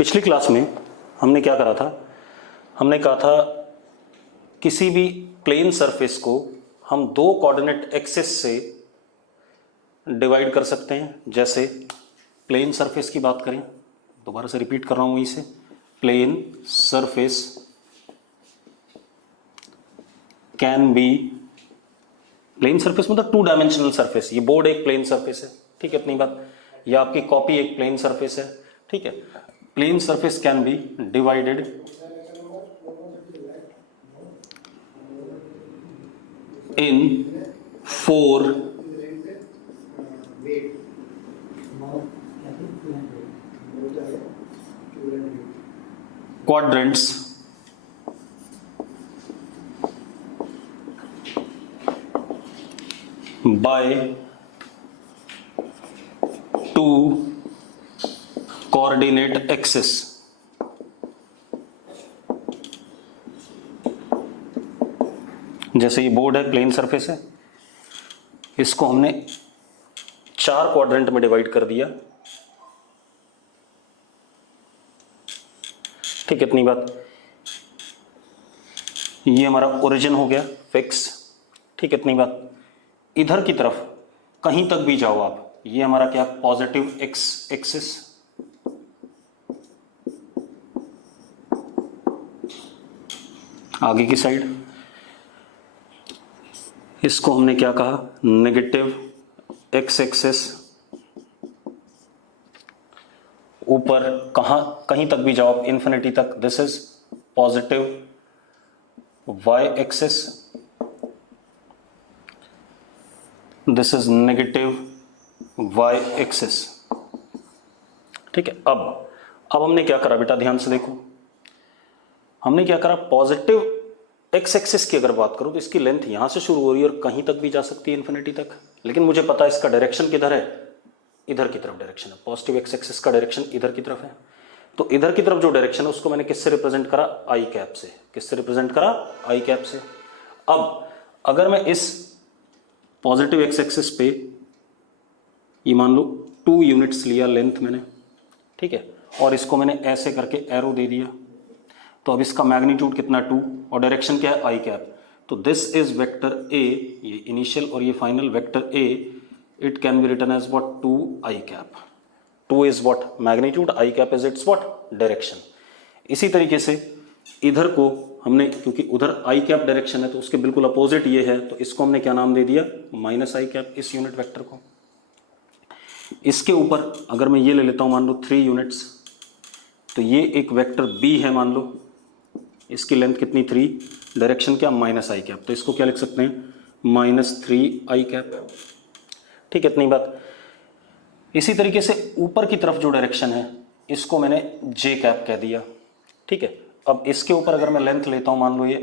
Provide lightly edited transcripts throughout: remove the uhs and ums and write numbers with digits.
पिछली क्लास में हमने क्या करा था, हमने कहा था किसी भी प्लेन सरफेस को हम दो कोऑर्डिनेट एक्सिस से डिवाइड कर सकते हैं। जैसे प्लेन सरफेस की बात करें, दोबारा से रिपीट कर रहा हूं इसे, plane surface can be, plane surface मतलब टू डायमेंशनल सरफेस, ये बोर्ड एक प्लेन सरफेस है, ठीक है, अपनी बात, या आपकी कॉपी एक प्लेन सरफेस है, ठीक है। Plane surface can be divided in 4 quadrants by 2 coordinate axes। जैसे ये बोर्ड है, प्लेन सरफेस है, इसको हमने 4 क्वाड्रेंट में डिवाइड कर दिया, ठीक है, इतनी बात। ये हमारा ओरिजिन हो गया फिक्स, ठीक है, इतनी बात। इधर की तरफ कहीं तक भी जाओ आप, ये हमारा क्या, पॉजिटिव एक्स एक्सिस, आगे की साइड, इसको हमने क्या कहा, नेगेटिव एक्स एक्सिस। ऊपर कहीं तक भी जाओ आप, इन्फिनिटी तक, this is positive Y axis, this is negative Y axis, ठीक है। अब हमने क्या करा बेटा, ध्यान से देखो, हमने क्या करा, पॉजिटिव एक्स एक्सिस की अगर बात करूं तो इसकी लेंथ यहां से शुरू हो रही है और कहीं तक भी जा सकती है, इन्फिनिटी तक, लेकिन मुझे पता है इसका डायरेक्शन किधर है, इधर की तरफ डायरेक्शन है, पॉजिटिव एक्स एक्सिस का डायरेक्शन इधर की तरफ है। तो इधर की तरफ जो डायरेक्शन है उसको मैंने किससे रिप्रेजेंट करा, आई कैप से। किससे रिप्रेजेंट करा, आई कैप से। अब अगर मैं इस पॉजिटिव एक्स एक्सिस पे ये मान लो 2 यूनिट्स लिया लेंथ मैंने, ठीक है, और इसको मैंने ऐसे करके एरो दे दिया, तो अब इसका मैग्नीट्यूड कितना, 2, और डायरेक्शन क्या है, आई कैप। तो दिस इज वेक्टर ए, ये इनिशियल और ये final vector A, it can be written as what, 2 I cap. 2 is what, magnitude, I cap is its what, direction. इसी तरीके से इधर को हमने, क्योंकि उधर आई कैप डायरेक्शन है तो उसके बिल्कुल अपोजिट ये है, तो इसको हमने क्या नाम दे दिया, माइनस आई कैप, इस यूनिट वेक्टर को। इसके ऊपर अगर मैं ये ले लेता हूं, मान लो 3 यूनिट्स, तो ये एक वेक्टर बी है, मान लो इसकी लेंथ कितनी, 3, डायरेक्शन क्या, माइनस आई कैप, तो इसको क्या लिख सकते हैं, -3 आई कैप, ठीक है, इतनी बात। इसी तरीके से ऊपर की तरफ जो डायरेक्शन है इसको मैंने जे कैप कह दिया, ठीक है। अब इसके ऊपर अगर मैं लेंथ लेता हूं, मान लो ये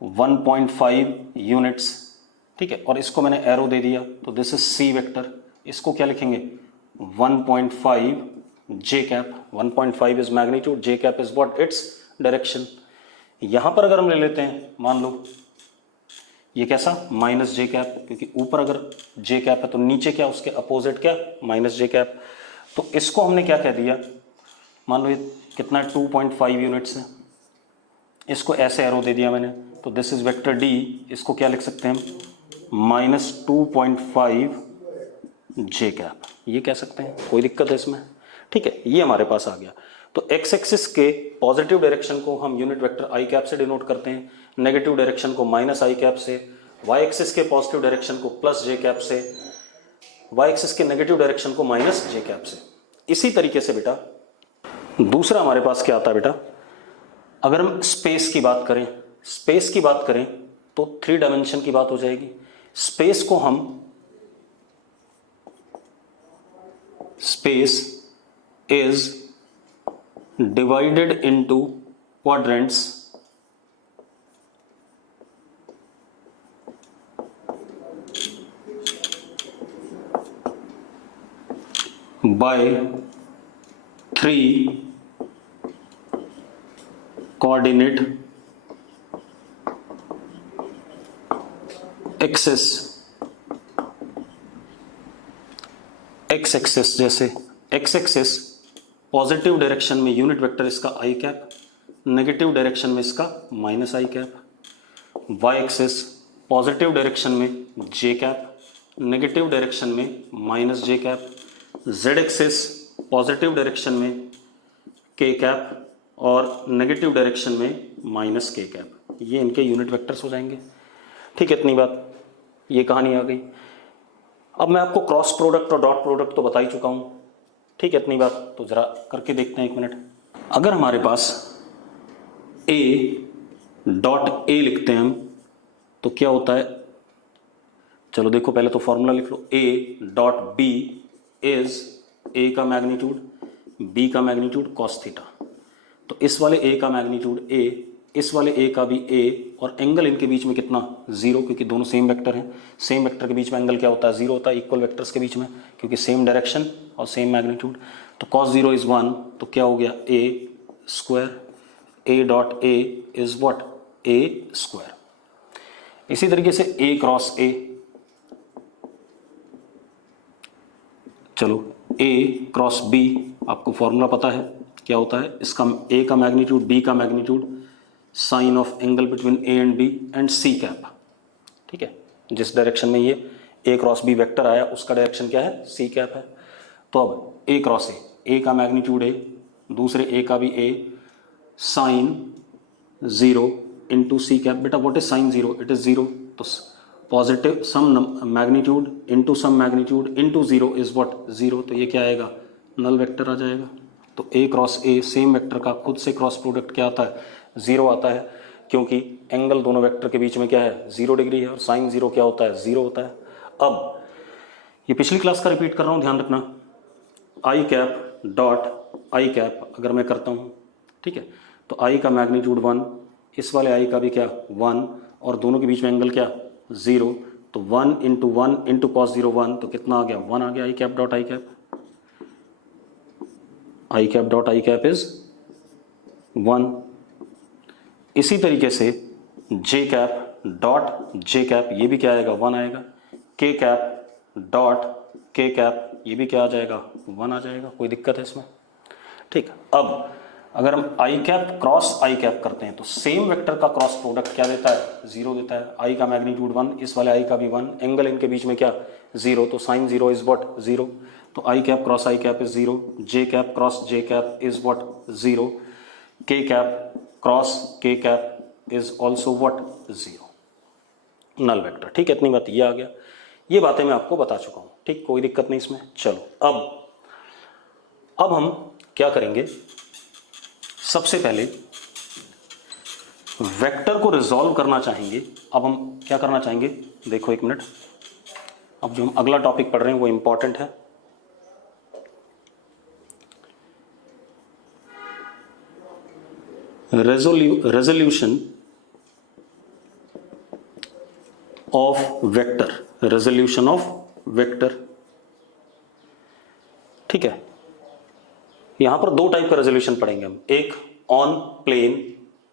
1.5 यूनिट्स, ठीक है, और इसको मैंने एरो दे दिया, तो दिस इज सी वेक्टर, इसको क्या लिखेंगे, 1.5 J cap. 1.5 is magnitude, J cap is what, it's direction. यहां पर अगर हम ले लेते हैं, मान लो ये कैसा, माइनस जे कैप, क्योंकि ऊपर अगर जे कैप है तो नीचे क्या, उसके अपोजिट क्या, माइनस जे कैप। तो इसको हमने क्या कह दिया, मान लो ये कितना, 2.5 यूनिट्स है, इसको ऐसे एरो दे दिया मैंने, तो दिस इज वेक्टर डी, इसको क्या लिख सकते हैं हम, -2.5 जे कैप, ये कह सकते हैं, कोई दिक्कत है इसमें, ठीक है। ये हमारे पास आ गया। तो एक्स एक्सिस के पॉजिटिव डायरेक्शन को हम यूनिट वेक्टर आई कैप से डिनोट करते हैं, नेगेटिव डायरेक्शन को माइनस आई कैप से, वाई एक्सिस के पॉजिटिव डायरेक्शन को प्लस जे कैप से, वाई एक्सिस के नेगेटिव डायरेक्शन को माइनस जे कैप से। इसी तरीके से बेटा दूसरा हमारे पास क्या आता है बेटा, अगर हम स्पेस की बात करें, स्पेस की बात करें तो 3 डायमेंशन की बात हो जाएगी। स्पेस को हम, space is divided into quadrants by 3 coordinate axis, x axis, जैसे x एक्सिस पॉजिटिव डायरेक्शन में यूनिट वेक्टर इसका आई कैप, नेगेटिव डायरेक्शन में इसका minus I cap, Y axis positive direction में जे कैप, नेगेटिव डायरेक्शन में minus J cap, Z axis positive direction में K cap और negative direction में minus K cap. ये इनके यूनिट वेक्टर्स हो जाएंगे। ठीक है, इतनी बात, ये कहानी आ गई। अब मैं आपको क्रॉस प्रोडक्ट और डॉट प्रोडक्ट तो बता ही चुका हूँ। ठीक है, इतनी बात, तो जरा करके देखते हैं 1 मिनट। अगर हमारे पास ए डॉट ए लिखते हैं हम, तो क्या होता है, चलो देखो पहले तो फॉर्मूला लिख लो। A dot B is A का मैग्नीट्यूड, बी का मैग्नीट्यूड कॉस थीटा। तो इस वाले ए का मैग्नीट्यूड ए, इस वाले ए का भी ए, और एंगल इनके बीच में कितना, 0, क्योंकि दोनों सेम वेक्टर हैं। सेम वेक्टर के बीच में एंगल क्या होता है, 0 होता है, इक्वल वेक्टर्स के बीच में, क्योंकि सेम डायरेक्शन और सेम मैग्नीट्यूड। तो cos 0 इज 1, तो क्या हो गया A square, A dot A is what, A square. इसी तरीके से ए क्रॉस ए, चलो ए क्रॉस बी, आपको फॉर्मूला पता है क्या होता है, इसका ए का मैग्नीट्यूड बी का magnitude sine of angle between A and B and C cap. ठीक है, जिस डायरेक्शन में ये ए क्रॉस बी वेक्टर आया उसका डायरेक्शन क्या है, सी कैप है। तो अब ए क्रॉस ए का मैग्नीट्यूड ए, दूसरे ए का भी A, sine 0 into C cap. बेटा what is sine 0, it is 0, तो positive some magnitude into some magnitude into 0 is what, 0, तो ये क्या आएगा, नल वेक्टर आ जाएगा। तो ए क्रॉस ए सेम वेक्टर का खुद से क्रॉस प्रोडक्ट क्या आता है, 0 आता है, क्योंकि एंगल दोनों वेक्टर के बीच में क्या है, 0 डिग्री है, और साइन 0 क्या होता है, 0 होता है। अब ये पिछली क्लास का रिपीट कर रहा हूँ, ध्यान रखना। आई कैप डॉट आई कैप अगर मैं करता हूँ, ठीक है, तो आई का मैग्नीट्यूड 1, इस वाले आई का भी क्या 1, और दोनों के बीच में एंगल क्या 0, तो 1 इंटू कॉस 0 1, तो कितना आ गया, 1 आ गया। I cap dot I cap, I cap dot I cap is 1। इसी तरीके से J cap dot J cap, ये भी क्या आएगा, 1 आएगा। के कैप डॉट के कैप, ये भी क्या आ जाएगा, 1 आ जाएगा। कोई दिक्कत है इसमें? ठीक, अब अगर हम आई कैप क्रॉस आई कैप करते हैं तो सेम वेक्टर का क्रॉस प्रोडक्ट क्या देता है, 0 देता है। आई का मैग्नीट्यूड 1, इस वाले आई का भी 1, एंगल इनके बीच में क्या 0, तो साइन 0 इज व्हाट, 0, तो I cap cross I cap is 0, J cap cross J cap is what, 0, K cap cross K cap is also what, 0, null vector. ठीक है, इतनी बात ये आ गया। ये बातें मैं आपको बता चुका हूं, ठीक, कोई दिक्कत नहीं इसमें। चलो अब हम क्या करेंगे, सबसे पहले वेक्टर को रिजॉल्व करना चाहेंगे। अब हम क्या करना चाहेंगे, देखो 1 मिनट, अब जो हम अगला टॉपिक पढ़ रहे हैं वो इंपॉर्टेंट है। Resolution of vector, resolution of vector. ठीक है, यहां पर 2 टाइप का रेजोल्यूशन पढ़ेंगे हम। एक ऑन प्लेन,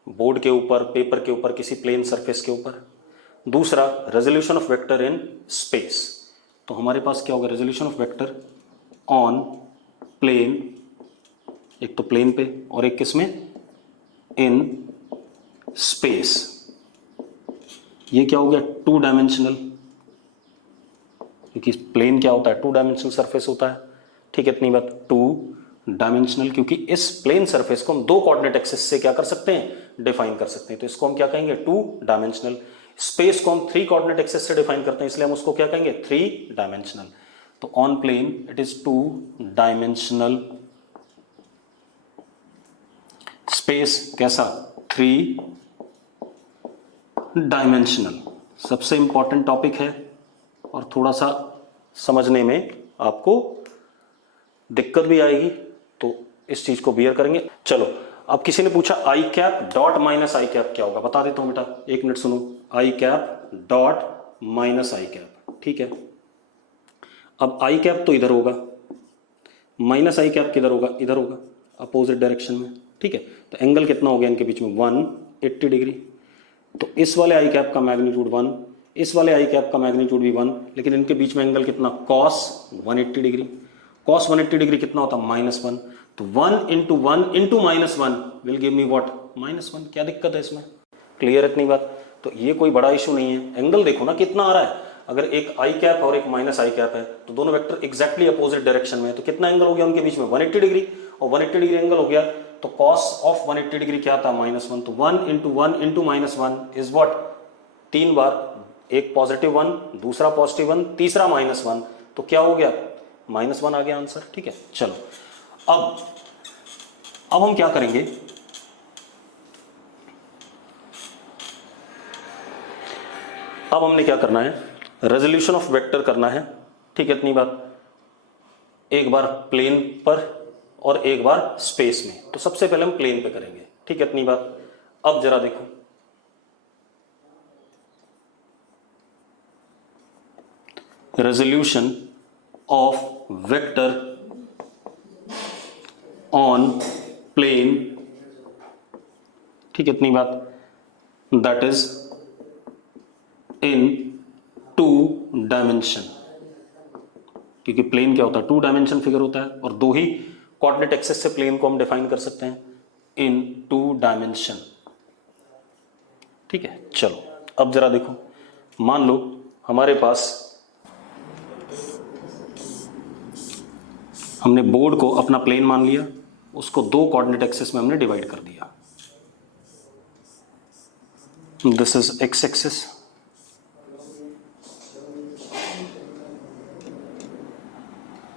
बोर्ड के ऊपर, पेपर के ऊपर, किसी प्लेन सरफेस के ऊपर। दूसरा resolution of vector in space. तो हमारे पास क्या होगा, resolution of vector on plane, एक तो प्लेन पे और एक किसमें, इन स्पेस। ये क्या हो गया, 2 डायमेंशनल, क्योंकि प्लेन क्या होता है, 2 डायमेंशनल सरफेस होता है। ठीक है, इतनी बात, 2 डायमेंशनल, क्योंकि इस प्लेन सरफेस को हम 2 कोऑर्डिनेट एक्सिस से क्या कर सकते हैं, डिफाइन कर सकते हैं। तो इसको हम क्या कहेंगे, 2 डायमेंशनल। स्पेस को हम 3 कोऑर्डिनेट एक्सिस से डिफाइन करते हैं, इसलिए हम उसको क्या कहेंगे, 3 डायमेंशनल। तो on plane it is 2 dimensional, space कैसा, 3 डायमेंशनल। सबसे इंपॉर्टेंट टॉपिक है और थोड़ा सा समझने में आपको दिक्कत भी आएगी, तो इस चीज को बियर करेंगे। चलो, अब किसी ने पूछा आई cap dot minus I cap क्या होगा, बता देता हूं बेटा, 1 मिनट सुनो। आई cap dot minus I cap, ठीक है। अब आई कैप तो इधर होगा, माइनस आई कैप किधर होगा, इधर होगा, अपोजिट डायरेक्शन में। ठीक है, तो एंगल कितना हो गया इनके बीच में, 180 डिग्री। तो इस वाले आई कैप का मैग्नीट्यूड 1, इस वाले आई कैप का मैग्नीट्यूड भी 1, लेकिन इनके बीच में एंगल कितना, कॉस 180 डिग्री। कॉस 180 डिग्री कितना होता है, -1। तो 1 into 1 into -1 will give me what, -1। क्या दिक्कत है इसमें? क्लियर है इतनी बात? तो ये कोई बड़ा इशू नहीं है। एंगल देखो ना कितना आ रहा है, अगर एक आई कैप और एक माइनस आई कैप है तो दोनों वेक्टर एग्जैक्टली अपोजिट डायरेक्शन में है, तो कितना एंगल हो गया उनके बीच में? 180 डिग्री, और 180 डिग्री एंगल हो गया तो कॉस ऑफ 180 डिग्री क्या था? -1। तो 1 इंटू 1 इंटू -1 इज व्हाट, 3 बार, एक +1, दूसरा +1, तीसरा -1, तो क्या हो गया? -1 आ गया आंसर। ठीक है, चलो अब हम क्या करेंगे, अब हमने क्या करना है, रेजोल्यूशन ऑफ वेक्टर करना है। ठीक है, इतनी बात। एक बार प्लेन पर और एक बार स्पेस में। तो सबसे पहले हम प्लेन पे करेंगे। ठीक है, इतनी बात। अब जरा देखो, resolution of vector on plane, ठीक है, इतनी बात, दैट इज इन 2 डायमेंशन, क्योंकि प्लेन क्या होता है? 2 डायमेंशन फिगर होता है, और 2 ही कोऑर्डिनेट एक्सिस से प्लेन को हम डिफाइन कर सकते हैं, इन 2 डायमेंशन। ठीक है, चलो अब जरा देखो, मान लो हमारे पास, हमने बोर्ड को अपना प्लेन मान लिया, उसको 2 कोऑर्डिनेट एक्सिस में हमने डिवाइड कर दिया। This is x axis,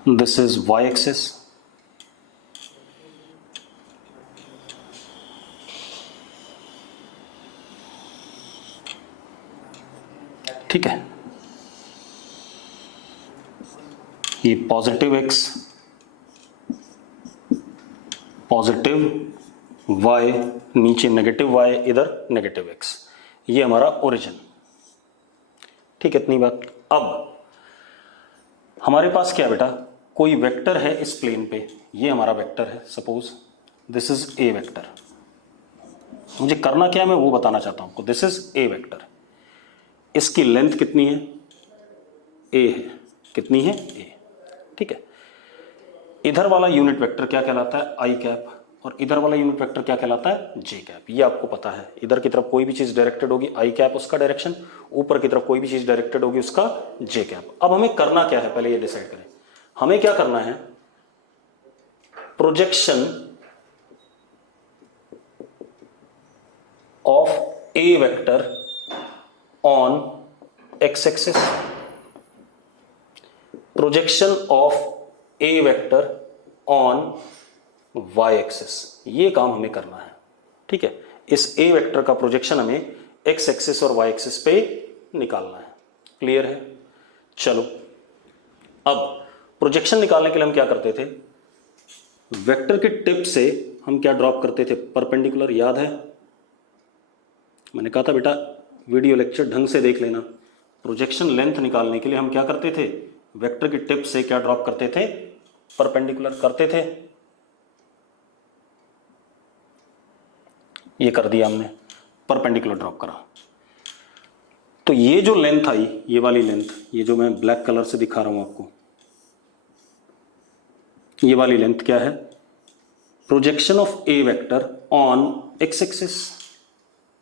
this is y axis, ठीक है, ये पॉजिटिव x, पॉजिटिव y, नीचे नेगेटिव y, इधर नेगेटिव x, ये हमारा ओरिजिन। ठीक है, इतनी बात। अब हमारे पास क्या है बेटा, कोई वेक्टर है इस प्लेन पे, ये हमारा वेक्टर है, suppose this is a vector. मुझे करना क्या है मैं वो बताना चाहता हूं आपको। दिस इज ए वेक्टर, इसकी लेंथ कितनी है? ए है। कितनी है? ए। ठीक है, इधर वाला यूनिट वेक्टर क्या कहलाता है? आई कैप, और इधर वाला यूनिट वेक्टर क्या कहलाता है? जे कैप। ये आपको पता है, इधर की तरफ कोई भी चीज डायरेक्टेड होगी आई कैप उसका डायरेक्शन, ऊपर की तरफ कोई भी चीज डायरेक्टेड होगी उसका जे कैप। अब हमें करना क्या है, पहले ये डिसाइड करें। हमें क्या करना है, projection of A vector on X axis, projection of A vector on Y axis, ये काम हमें करना है। ठीक है, इस ए वेक्टर का प्रोजेक्शन हमें एक्स एक्सिस और वाई एक्सिस पे निकालना है। क्लियर है? चलो, अब प्रोजेक्शन निकालने के लिए हम क्या करते थे, वेक्टर के टिप से हम क्या ड्रॉप करते थे? परपेंडिकुलर। याद है? मैंने कहा था बेटा वीडियो लेक्चर ढंग से देख लेना। प्रोजेक्शन लेंथ निकालने के लिए हम क्या करते थे? वेक्टर की टिप से क्या ड्रॉप करते थे? परपेंडिकुलर करते थे। ये कर दिया हमने, परपेंडिकुलर ड्रॉप करा। तो ये जो लेंथ आई, ये वाली लेंथ, ये जो मैं ब्लैक कलर से दिखा रहा हूं आपको, ये वाली लेंथ क्या है? Projection of A vector on X axis.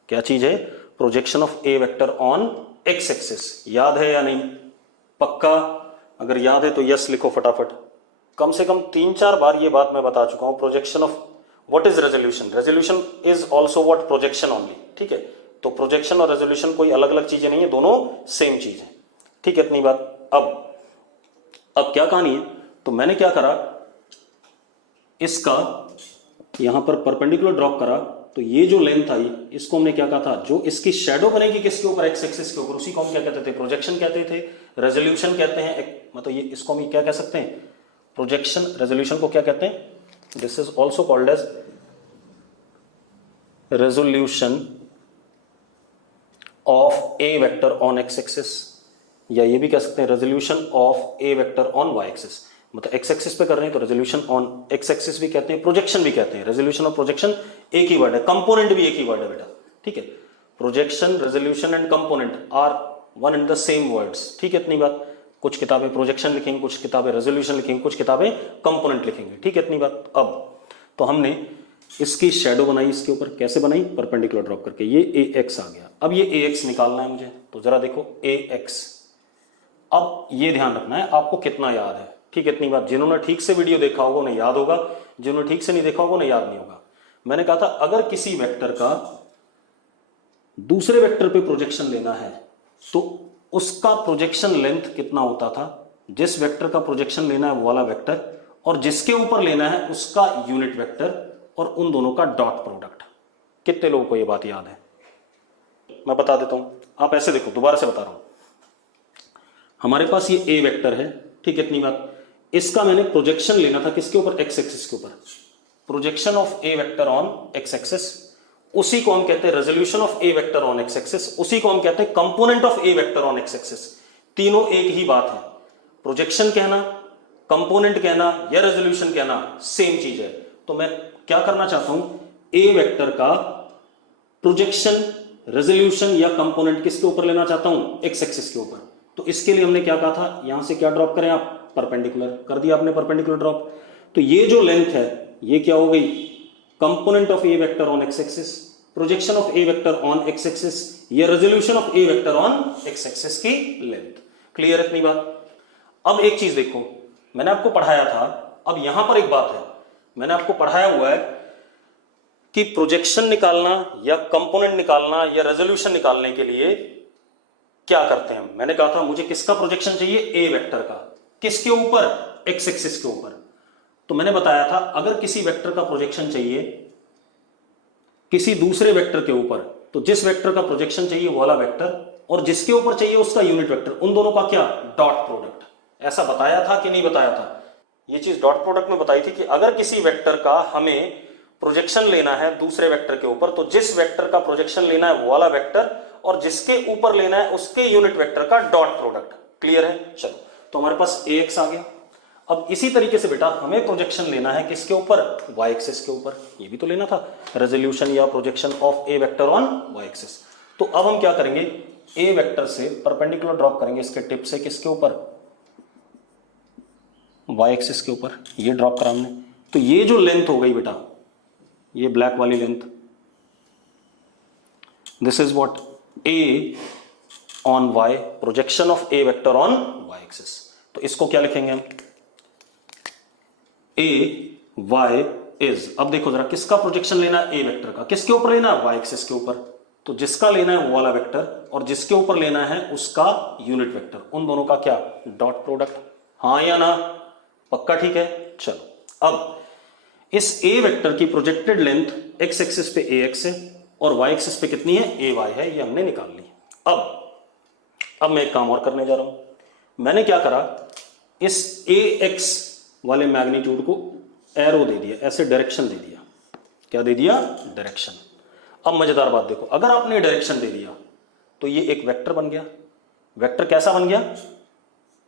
क्या चीज है? Projection of A vector on X axis. याद है या नहीं? पक्का? अगर याद है तो यस लिखो फटाफट। कम से कम 3-4 बार ये बात मैं बता चुका हूं। Projection of, what is resolution? Resolution is also what? Projection only. ठीक है, तो प्रोजेक्शन और रेजोल्यूशन कोई अलग अलग चीजें नहीं है, दोनों सेम चीज है। ठीक है, इतनी बात। अब क्या कहानी है, तो मैंने क्या करा, इसका यहां पर परपेंडिकुलर ड्रॉप करा, तो ये जो लेंथ आई इसको हमने क्या कहा था? जो इसकी शेडो बनेगी किसके ऊपर? एक्स एक्सिस के ऊपर, उसी को हम क्या कहते थे? प्रोजेक्शन कहते थे, रेजोल्यूशन कहते हैं। मतलब ये इसको हम क्या कह सकते हैं? प्रोजेक्शन। रेजोल्यूशन को क्या कहते हैं? This is also called as resolution of A vector on X axis, या ये भी कह सकते हैं resolution of A vector on Y axis. मतलब एक्स एक्सिस पे कर रहे हैं तो रेजोल्यूशन ऑन एक्स एक्सिस भी कहते हैं, प्रोजेक्शन भी कहते हैं। रेजोल्यूशन और प्रोजेक्शन एक ही वर्ड है, कंपोनेंट भी एक ही वर्ड है बेटा। ठीक है, projection, resolution and component are one and the same words. ठीक है, इतनी बात। कुछ किताबें प्रोजेक्शन लिखेंगे, कुछ किताबें रेजोल्यूशन लिखेंगे, कुछ किताबें कंपोनेंट लिखेंगे। ठीक है, इतनी बात। अब तो हमने इसकी शेडो बनाई इसके ऊपर, कैसे बनाई? परपेंडिकुलर ड्रॉप करके, ये ए एक्स आ गया। अब ये ए एक्स निकालना है मुझे, तो जरा देखो ए एक्स। अब ये ध्यान रखना है आपको कितना याद है, ठीक है? इतनी बात जिन्होंने ठीक से वीडियो देखा होगा उन्हें याद होगा, जिन्होंने ठीक से नहीं देखा होगा उन्हें याद नहीं होगा। मैंने कहा था अगर किसी वेक्टर का दूसरे वेक्टर पे प्रोजेक्शन लेना है तो उसका प्रोजेक्शन लेंथ कितना होता था? जिस वेक्टर का प्रोजेक्शन लेना है वो वाला वेक्टर, और जिसके ऊपर लेना है उसका यूनिट वेक्टर, और उन दोनों का डॉट प्रोडक्ट। कितने लोगों को ये बात याद है? मैं बता देता हूं, आप ऐसे देखो, दोबारा से बता रहा हूं। हमारे पास ये ए वेक्टर है, ठीक है? इतनी बात। इसका मैंने प्रोजेक्शन लेना था किसके ऊपर? एक्स एक्सिस के ऊपर। Projection of A vector on X axis, उसी को हम कहते हैं resolution of A vector on X axis, उसी को हम कहते हैं component of A vector on X axis. तीनों एक ही बात है। प्रोजेक्शन कहना, कंपोनेंट कहना या रेजोल्यूशन कहना सेम चीज है। तो मैं क्या करना चाहता हूं? ए वेक्टर का प्रोजेक्शन, रेजोल्यूशन या कंपोनेंट किसके ऊपर लेना चाहता हूं? एक्स एक्सिस के ऊपर। तो इसके लिए हमने क्या कहा था? यहां से क्या ड्रॉप करें आप? परपेंडिकुलर कर दिया आपने, परपेंडिकुलर ड्रॉप। तो ये जो लेंथ है ये क्या हो गई? Component of A vector on X axis, projection of A vector on X axis या resolution of A vector on X axis की लेंथ। क्लियर है इतनी बात? अब एक चीज देखो, मैंने आपको पढ़ाया था, अब यहां पर एक बात है, मैंने आपको पढ़ाया हुआ है कि प्रोजेक्शन निकालना या कंपोनेंट निकालना या रेजोल्यूशन निकालने के लिए क्या करते हैं। मैंने कहा था मुझे किसका प्रोजेक्शन चाहिए? ए वेक्टर का। किसके ऊपर? एक्स एक्सिस के ऊपर। तो मैंने बताया था अगर किसी वेक्टर का प्रोजेक्शन चाहिए किसी दूसरे वेक्टर के ऊपर, तो जिस वेक्टर का प्रोजेक्शन चाहिए वो वाला वेक्टर, और जिसके ऊपर चाहिए उसका यूनिट वेक्टर, उन दोनों का क्या? Dot product. ऐसा बताया था कि नहीं बताया था? ये चीज डॉट प्रोडक्ट में बताई थी कि अगर किसी वेक्टर का हमें प्रोजेक्शन लेना है दूसरे वेक्टर के ऊपर, तो जिस वेक्टर का प्रोजेक्शन लेना है वो वाला वेक्टर, और जिसके ऊपर लेना है उसके यूनिट वेक्टर का डॉट प्रोडक्ट। क्लियर है? चलो, तो हमारे पास ए एक्स आ गया। अब इसी तरीके से बेटा हमें प्रोजेक्शन लेना है किसके ऊपर? वाई एक्सिस के ऊपर। ये भी तो लेना था, रेजोल्यूशन या projection of A vector on Y axis. तो अब हम क्या करेंगे? ए वेक्टर से परपेंडिकुलर ड्रॉप करेंगे इसके टिप से किसके ऊपर? वाई एक्सिस के ऊपर। ये ड्रॉप करा हमने। तो ये जो लेंथ हो गई बेटा, ये ब्लैक वाली length, this is what? A on Y, projection of A vector on Y axis. तो इसको क्या लिखेंगे हम? ए वाई इज, अब देखो जरा किसका प्रोजेक्शन लेना है? ए वेक्टर का। किसके ऊपर लेना है? वाई एक्सिस के ऊपर। तो जिसका लेना है वो वाला वेक्टर, और जिसके ऊपर लेना है उसका यूनिट वेक्टर, उन दोनों का क्या? Dot product. हाँ या ना? पक्का? ठीक है। चलो, अब इस ए वेक्टर की प्रोजेक्टेड लेंथ एक्स एक्सिस पे ए एक्स है और वाई एक्सिस पे कितनी है? ए वाई है। ये हमने निकाल ली। अब मैं एक काम और करने जा रहा हूं। मैंने क्या करा? इस ए एक्स वाले मैग्नीट्यूड को एरो दे दिया, ऐसे डायरेक्शन दे दिया। क्या दे दिया? डायरेक्शन। अब मजेदार बात देखो, अगर आपने डायरेक्शन दे दिया तो ये एक वेक्टर बन गया। वेक्टर कैसा बन गया?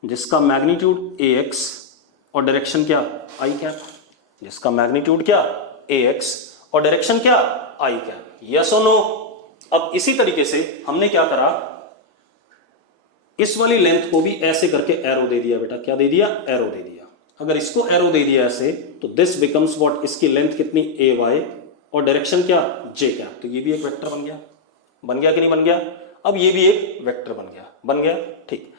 जिसका मैग्नीट्यूड ए एक्स और डायरेक्शन क्या? आई कैप। जिसका मैग्नीट्यूड क्या? ए एक्स और डायरेक्शन क्या? आई कैप। यस और नो? अब इसी तरीके से हमने क्या करा? इस वाली लेंथ को भी ऐसे करके एरो दे दिया बेटा। क्या दे दिया? एरो दे दिया। अगर इसको एरो दे दिया ऐसे, तो दिस बिकम्स व्हाट? इसकी लेंथ कितनी? ए वाई और डायरेक्शन क्या? जे कैप। तो ये भी एक वेक्टर बन गया। बन गया कि नहीं बन गया? अब ये भी एक वेक्टर बन गया। बन गया? ठीक।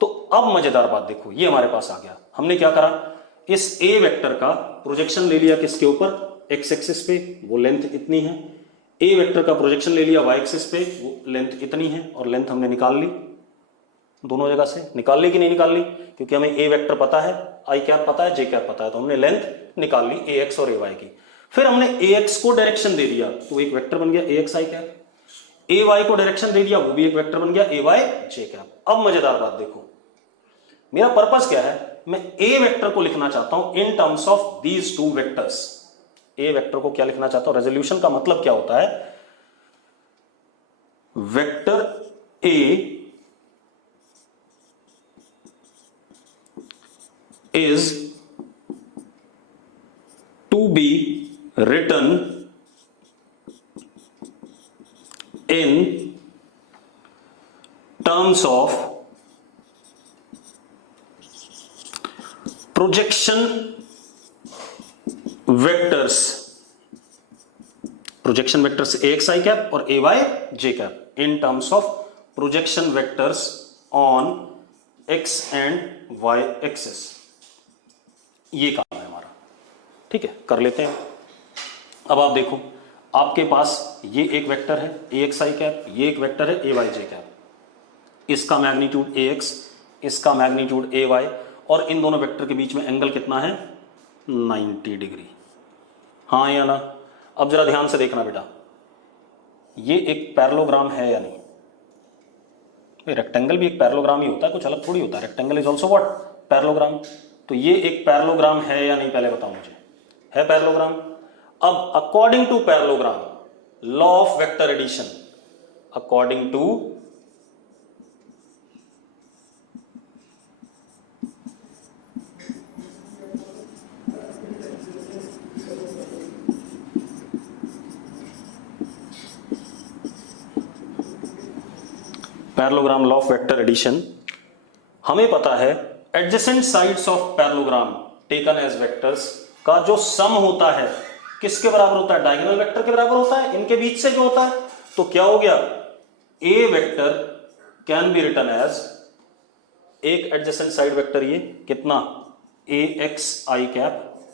तो अब मजेदार बात देखो, ये हमारे पास आ गया। हमने क्या करा? इस ए वेक्टर का प्रोजेक्शन ले लिया किसके ऊपर? एक्स एक्सिस पे, वो लेंथ इतनी है। ए वेक्टर का प्रोजेक्शन ले लिया वाई एक्सिस पे, वो लेंथ इतनी है, और लेंथ हमने निकाल ली। दोनों जगह से निकाल ली कि नहीं निकाल ली? क्योंकि हमें ए वेक्टर पता है, आई कैप पता है, जे कैप पता है, तो हमने लेंथ निकाल ली ए एक्स और ए वाई की। फिर हमने ए एक्स को डायरेक्शन दे दिया, तो एक वेक्टर बन गया ए X I cap. A Y को डायरेक्शन दे दिया, वो भी एक वेक्टर बन गया ए वाई जे कैप। अब मजेदार बात देखो, मेरा पर्पस क्या है? मैं ए वेक्टर को लिखना चाहता हूं इन terms of these two vectors. A vector को क्या लिखना चाहता हूं? रेजोल्यूशन का मतलब क्या होता है? Vector A is to be written in terms of projection vectors, projection vectors ax i cap और ay j cap in terms of projection vectors on x and y axis, ये काम है हमारा। ठीक है, कर लेते हैं। अब आप देखो, आपके पास ये एक वेक्टर है ax i कैप, ये एक वेक्टर है ay j कैप, इसका मैग्नीट्यूड ax, इसका मैग्नीट्यूड ay, और इन दोनों वेक्टर के बीच में एंगल कितना है 90 डिग्री। हाँ या ना? अब जरा ध्यान से देखना बेटा, ये एक पैरेललोग्राम है या नहीं? रेक्टेंगल भी एक पैरेललोग्राम ही होता है, कुछ अलग थोड़ी होता है। Rectangle is also what? Parallelogram. तो ये एक पैरेललोग्राम है या नहीं, पहले बताओ मुझे। है पैरेललोग्राम। अब according to parallelogram, law of vector addition, according to parallelogram, law of vector addition, हमें पता है adjacent sides of parallelogram taken as vectors का जो सम होता है किसके बराबर होता है? डायगोनल वेक्टर के बराबर होता है, इनके बीच से जो होता है। तो क्या हो गया, A vector can be written as, एक एडजेसेंट साइड वेक्टर ये कितना ए एक्स आई कैप,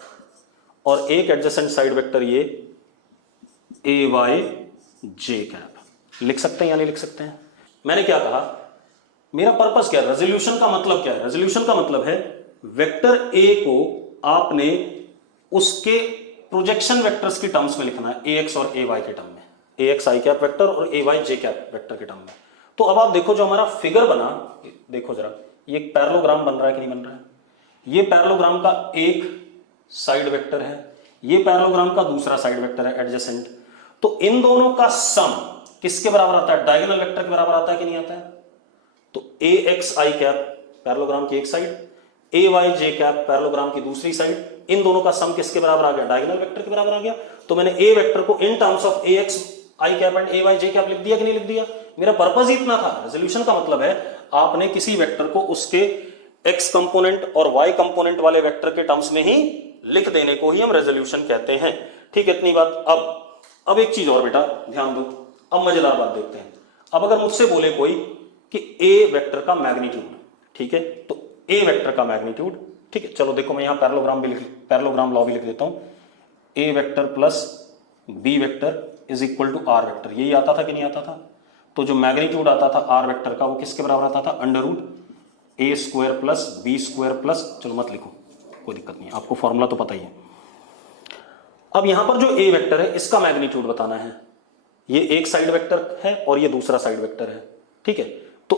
और एक एडजेसेंट साइड वेक्टर ये ए वाई जे कैप। लिख सकते हैं या नहीं लिख सकते हैं? मैंने क्या कहा, मेरा पर्पस क्या है, रेजोल्यूशन का मतलब क्या है? रेजोल्यूशन का मतलब है वेक्टर ए को आपने उसके प्रोजेक्शन वेक्टर्स की टर्म्स में लिखना है, ए एक्स और ए वाई के टर्म में, ए एक्स आई कैप वेक्टर और ए वाई जे कैप वेक्टर के टर्म में। तो अब आप देखो, जो हमारा फिगर बना, देखो जरा, ये एक पैरेललोग्राम बन रहा है कि नहीं बन रहा है? ये पैरेललोग्राम का एक साइड वेक्टर है, ये पैरेललोग्राम का दूसरा साइड वेक्टर है एडजेसेंट। तो इन दोनों का सम किसके बराबर आता है? डायगोनल वेक्टर के बराबर आता है कि नहीं आता है? तो ए एक्स आई कैप पैरेललोग्राम की एक साइड, ए वाई जे कैप पैरेललोग्राम की दूसरी साइड, इन दोनों का सम किसके बराबर आ गया? डायगोनल वेक्टर के बराबर आ गया। तो मैंने ए वेक्टर को in terms of A X I cap and A Y J cap लिख दिया कि नहीं लिख दिया? मेरा पर्पस ही इतना था। रेजोल्यूशन का मतलब है आपने किसी वेक्टर को उसके एक्स कंपोनेंट और वाई कंपोनेंट वाले वेक्टर के टर्म्स में ही लिख देने को ही हम रेजोल्यूशन कहते हैं। ठीक है, इतनी बात। अब एक चीज और बेटा ध्यान दो, अब मजेदार बात देखते हैं। अब अगर मुझसे बोले कोई कि ए वेक्टर का मैग्नीट्यूड, ठीक है, तो ए वेक्टर का मैग्नीट्यूड, ठीक है, चलो देखो मैं यहां पैरेललोग्राम लॉ भी लिख देता हूं, A vector plus B vector is equal to R vector. यही आता था कि नहीं आता था? तो जो मैग्नीट्यूड आता था आर वेक्टर का वो किसके बराबर आता था? Under root A square plus B square plus, चलो मत लिखो, कोई दिक्कत नहीं, आपको फॉर्मूला तो पता ही है। अब यहां पर जो ए वेक्टर है इसका मैग्नीट्यूड बताना है। ये एक साइड वेक्टर है और ये दूसरा साइड वेक्टर है, ठीक है। तो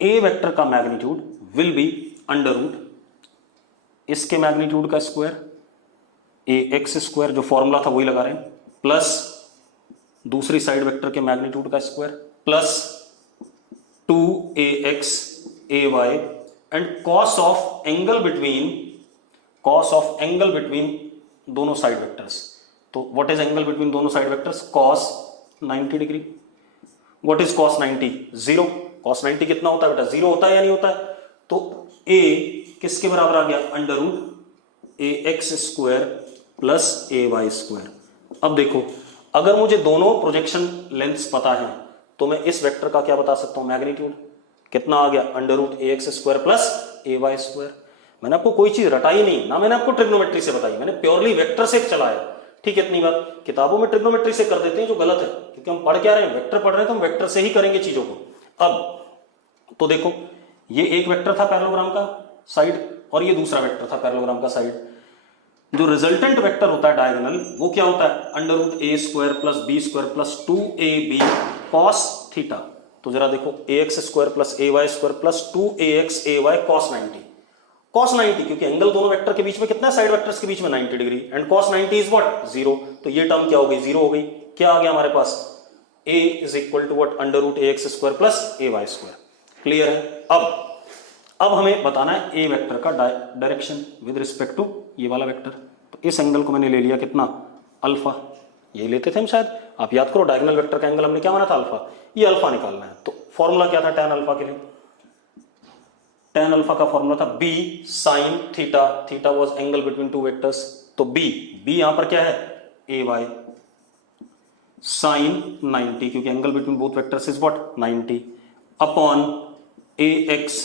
ए वेक्टर का magnitude will be under root इसके मैग्नीट्यूड का स्क्वायर, ए एक्स स्क्वायर, जो फॉर्मूला था वही लगा रहे हैं, प्लस दूसरी साइड वेक्टर के मैग्नीट्यूड का square, plus 2ax ay and cos of angle between दोनों साइड वेक्टर्स। तो व्हाट इज एंगल बिटवीन दोनों side vectors? cos 90 degree. What is cos 90? 0। cos 90 कितना होता है बेटा? 0 होता है या नहीं होता है? तो a किसके बराबर आ गया? Under root A X square plus A Y square. अब देखो, अगर मुझे दोनों प्रोजेक्शन लेंथ्स पता है तो मैं इस वेक्टर का क्या बता सकता हूं? मैग्नीट्यूड कितना आ गया? Under root A X square plus A Y square. मैंने आपको कोई चीज रटाई नहीं ना, मैंने आपको ट्रिग्नोमेट्री से बताई, मैंने प्योरली वेक्टर से चलाया। ठीक है, इतनी बात। किताबों में ट्रिग्नोमेट्री से कर देते हैं जो गलत है, क्योंकि हम पढ़ क्या रहे हैं? वेक्टर पढ़ रहे हैं, तो हम वेक्टर से ही करेंगे चीजों को। अब तो देखो, ये एक वेक्टर था पैरेललोग्राम का साइड और ये दूसरा वेक्टर था पैरेललोग्राम का साइड। जो रिजल्टेंट वेक्टर होता है डायगोनल, वो क्या होता है? Under root A square plus B square plus 2ab cos theta. तो जरा देखो, A X square plus A Y square plus 2ax ay cos 90। Cos 90 क्योंकि एंगल दोनों वेक्टर के बीच में कितना है? साइड वेक्टर्स के बीच में 90 degree, and cos 90 is what? 0। तो ये टर्म क्या हो गई? 0 हो गई। क्या आ गया हमारे पास? a is equal to what? Under root ax square plus ay square. Clear है? अब हमें बताना है ए वेक्टर का डायरेक्शन विद रिस्पेक्ट टू ये वाला वेक्टर। तो इस एंगल को मैंने ले लिया कितना? अल्फा। ये लेते थे हम शायद, आप याद करो, डायगोनल वेक्टर का एंगल हमने क्या माना था? अल्फा। ये अल्फा निकालना है। तो फॉर्मूला क्या था tan अल्फा के लिए? tan अल्फा का फॉर्मूला था b sin theta. Theta was angle between two vectors, तो बी यहां पर क्या है ए वाई साइन 90, क्योंकि angle between both vectors is what 90, upon A X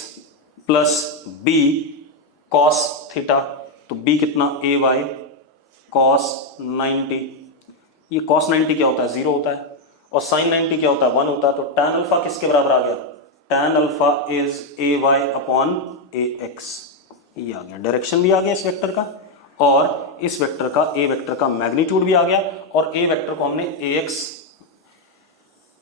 plus B cos theta. तो बी कितना ए वाई कॉस 90, ये कॉस 90 क्या होता है 0 होता है, और साइन 90 क्या होता है 1 होता है। तो tan अल्फा किसके बराबर आ गया, tan alpha is A Y upon A X. ये आ गया, डायरेक्शन भी आ गया इस वेक्टर का, और इस वेक्टर का ए वेक्टर का मैग्नीट्यूड भी आ गया, और ए वेक्टर को हमने ए एक्स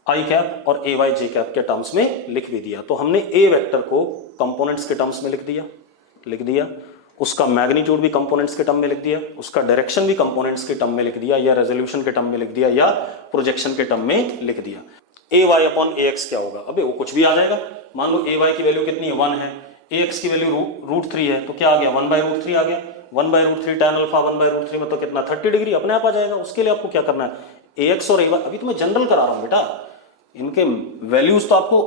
आई कैप और ए वाई जे कैप के टर्म्स में लिख भी दिया। तो हमने ए वेक्टर को कंपोनेंट्स के टर्म्स में लिख दिया, उसका मैग्नीट्यूड भी कंपोनेंट्स के टर्म में लिख दिया, उसका डायरेक्शन भी कंपोनेंट्स के टर्म में लिख दिया, या रेजोल्यूशन के टर्म में लिख दिया, या प्रोजेक्शन के टर्म में लिख दिया। ए वाई अपॉन ए एक्स क्या होगा, अबे वो कुछ भी आ जाएगा। मान लो ए वाई की वैल्यू कितनी है 1 है, ए एक्स की वैल्यू √3 है, तो क्या आ गया 1/√3 आ गया। 1/√3 tan अल्फा 1/√3 मतलब कितना 30 डिग्री अपने आप आ जाएगा। उसके लिए आपको क्या करना है, ए एक्स और ए वाई, अभी तो मैं जनरल करा रहा हूं बेटा, इनके वैल्यूज तो आपको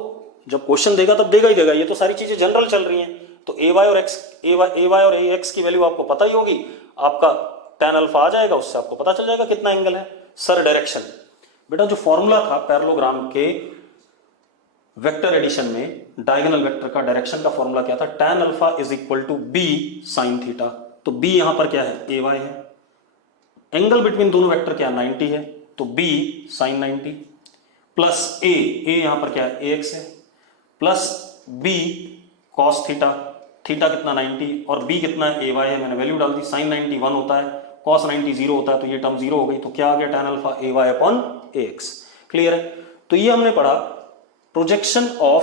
जब क्वेश्चन देगा तब देगा ही देगा, ये तो सारी चीजें जनरल चल रही हैं। तो ए वाई और ए एक्स की वैल्यू आपको पता ही होगी, आपका tan अल्फा आ जाएगा, उससे आपको पता चल जाएगा कितना एंगल है। सर डायरेक्शन, बेटा जो फॉर्मूला था पैरेललोग्राम के वेक्टर एडिशन में, डायगोनल वेक्टर का डायरेक्शन का फॉर्मूला क्या था, tan alpha is equal to B sine theta. तो बी यहां पर क्या है ए वाई है, एंगल बिटवीन दोनों वेक्टर क्या 90 है, तो बी साइन 90 प्लस ए यहां पर क्या है ए एक्स है, plus B cos theta, theta कितना 90 और बी कितना है ए वाई है, मैंने वैल्यू डाल दी, साइन 90 1 होता है, कॉस 90 0 होता है, तो ये टर्म 0 हो गई। तो क्या आ गया tan alpha A Y upon A X. Clear है। तो ये हमने पढ़ा projection of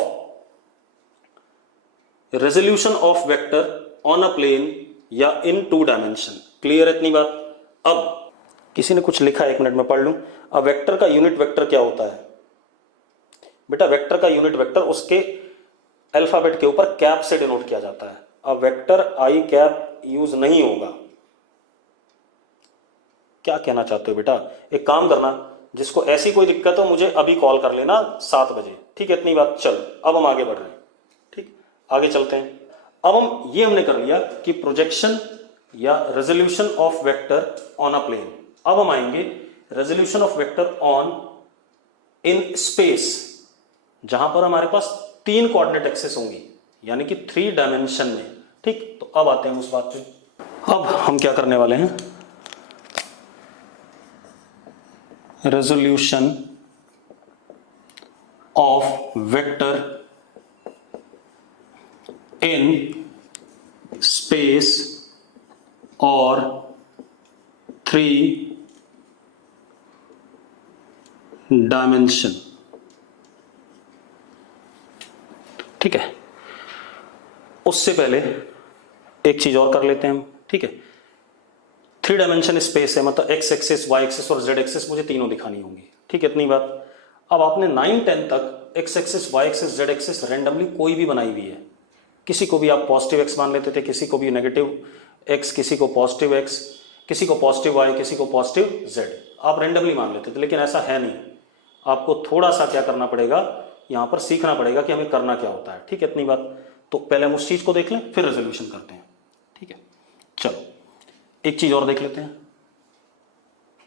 resolution of vector on a plane या इन 2 डायमेंशन। क्लियर है इतनी बात। अब किसी ने कुछ लिखा है, 1 मिनट में पढ़ लूं। अब वेक्टर का यूनिट वेक्टर क्या होता है बेटा, वेक्टर का यूनिट वेक्टर उसके अल्फाबेट के ऊपर कैप से डिनोट किया जाता है। अब वेक्टर आई कैप यूज नहीं होगा। क्या कहना चाहते हो बेटा, एक काम करना, जिसको ऐसी कोई दिक्कत हो मुझे अभी कॉल कर लेना 7 बजे, ठीक है इतनी बात। चल अब हम आगे बढ़ रहे हैं, ठीक आगे चलते हैं। अब हम ये हमने कर लिया कि प्रोजेक्शन या resolution of vector on a plane. अब हम आएंगे resolution of vector on in space, जहां पर हमारे पास 3 कोऑर्डिनेट एक्सिस होंगी, यानी कि 3 डायमेंशन में। ठीक, तो अब आते हैं उस बात पे। अब हम क्या करने वाले हैं, resolution of vector in space और 3 डायमेंशन। ठीक है, उससे पहले एक चीज और कर लेते हैं हम। ठीक है, 3 डायमेंशन स्पेस है, मतलब एक्स एक्सिस, वाई एक्सिस और जेड एक्सिस मुझे तीनों दिखानी होंगी। ठीक है इतनी बात। अब आपने 9-10 तक X axis, Y axis, Z axis randomly कोई भी बनाई हुई है। किसी को भी आप पॉजिटिव एक्स मान लेते थे, किसी को भी नेगेटिव एक्स, किसी को पॉजिटिव एक्स, किसी को पॉजिटिव वाई, किसी को पॉजिटिव जेड, आप रेंडमली मान लेते थे। लेकिन ऐसा है नहीं, आपको थोड़ा सा क्या करना पड़ेगा, यहां पर सीखना पड़ेगा कि हमें करना क्या होता है। ठीक है इतनी बात। तो पहले हम उस चीज को देख लें, फिर रेजोल्यूशन करते हैं। ठीक है, चलो एक चीज और देख लेते हैं,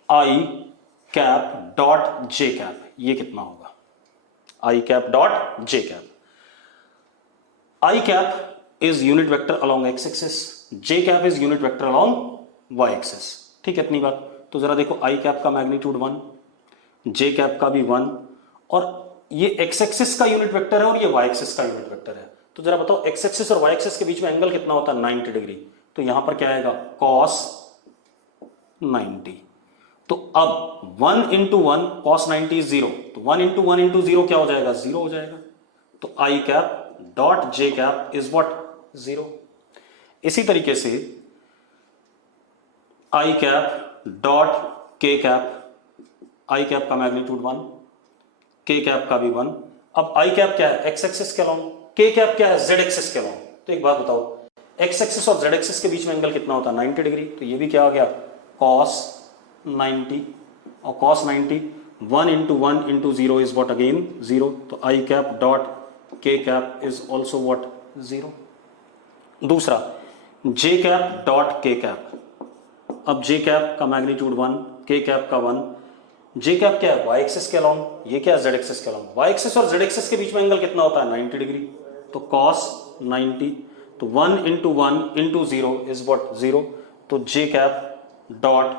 I cap dot J cap, ये कितना होगा, I cap dot J cap. I cap is unit vector along X axis, J cap is unit vector along Y axis. ठीक है इतनी बात। तो जरा देखो, आई कैप का मैग्नीट्यूड 1, जे कैप का भी 1, और ये एक्स एक्सिस का यूनिट वेक्टर है और ये वाई एक्सिस का यूनिट वेक्टर है। तो जरा बताओ, एक्स एक्सिस और वाई एक्सिस के बीच में एंगल कितना होता है 90 डिग्री। तो यहां पर क्या आएगा cos 90। तो अब 1 इंटू 1 cos 90 इज 0, तो 1 इंटू 1 इंटू 0 क्या हो जाएगा, 0 हो जाएगा। तो I cap dot J cap is what, 0। इसी तरीके से I cap dot K cap, I cap का मैग्नीट्यूड 1, के कैप का भी 1। अब आई कैप क्या है, एक्स एक्सिस के अलोंग, के कैप क्या है, जेड एक्सिस के अलोंग। तो एक बात बताओ, एक्स एक्सिस और जेड एक्सिस के बीच में एंगल कितना होता है 90 डिग्री। तो ये भी क्या आ गया cos 90, और cos 90 1 into 1 into 0 is what, again 0। तो I cap dot K cap is also what, 0। दूसरा, जे कैप डॉट के कैप, अब जे कैप का मैग्नीट्यूड 1, के कैप का 1, जे कैप क्या है, वाई एक्सिस के अलोंग, ये क्या है, जेड एक्सिस के अलोंग। वाई एक्सिस और जेड एक्सिस के बीच में एंगल कितना होता है, 90 डिग्री, तो कॉस 90, तो 1 इंटू 1 इंटू 0 इज व्हाट, 0, तो जे cap dot